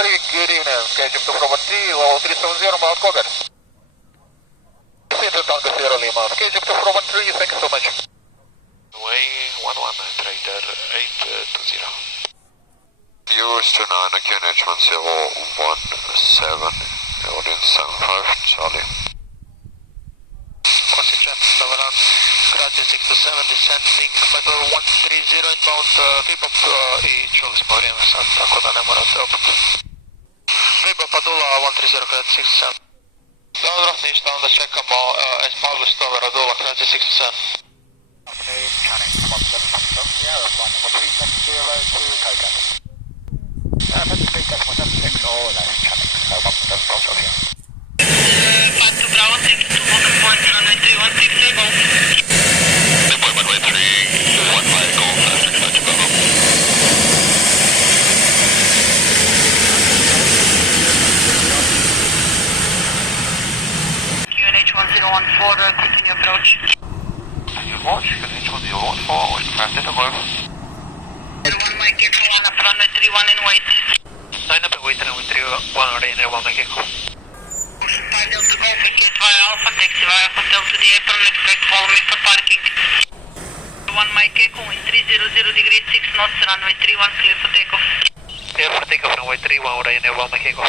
very good evening. KGF 241 level 370, Mount Kogar. Center Tango Sierra Lima. KGF 241 thank you so much. Way 11 Trader 820. Houston 9, QNH 1017, audience 75, Charlie. Oxygen, Savaran, Grazie 627, descending Patrol 130 inbound, VBOP i čuli smo vrijeme sad, tako da ne morate opet. VBOP Padula 130, Grazie 67. Dobro, ništa, onda čekamo Esmagu Stover Adula, Grazie 67. Continue approach. Continue approach, QNH 1014, wish to pass Delta Golf. 1 Mike Echo 1 up runway 31 in wait. Sign up and wait runway 31, Ryanair 1 Mike Echo. Ocean 5 Delta Golf, vacate via Alpha, taxi via hotel to the apron, expect follow me for parking. 1 Mike Echo, wind 300 degrees 6 knots, runway 31, clear for takeoff. Clear for takeoff, runway 31, Ryanair 1 Mike Echo.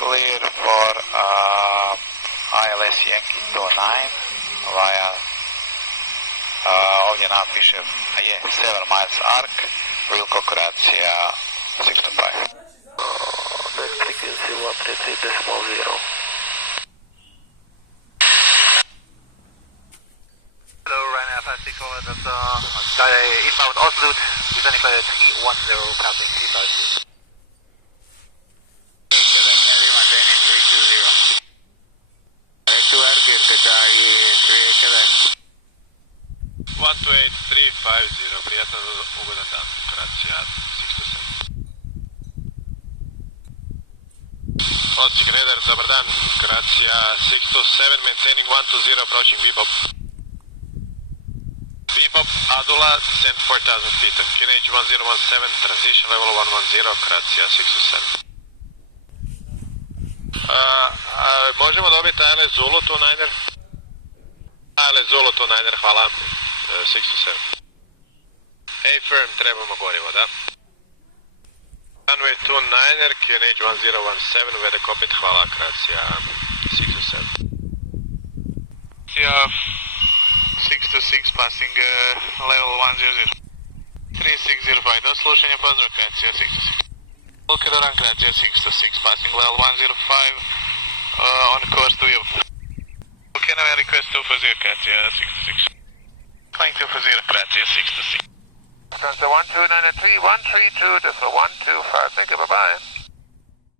Clear for ILS Yankee 29 via ovdje nam piše 7 miles arc, Wilco Croatia 625. Best frequency 133.0. Hello, Ryanair 561, that's inbound Oslo, descending by T10, passing T5. One two eight three five zero. Prijatno ugodan dan. Croatia 627. Odsik radar, dobar dan. Croatia 627, maintaining 120, approaching VBOP. VBOP Adula, descent 4000 feet. QNH 1017, transition level 110, Croatia 627. Možemo dobiti ALS Zulu 29er? ALS Zulu 29er, hvala. 627. A-firm, trebamo gorivo, da? Runway 29er, QNH 1017, vede kopit, hvala, Croatia 627. Croatia 626, passing level 100. 3605, do slušanja, pozdrav, Croatia 626. Looking around Croatia 626, passing level 105, on course to you. Can I request 240, Croatia 626? Flying 240, Croatia 626. Transfer 129 132, decimal 125, thank you, bye-bye.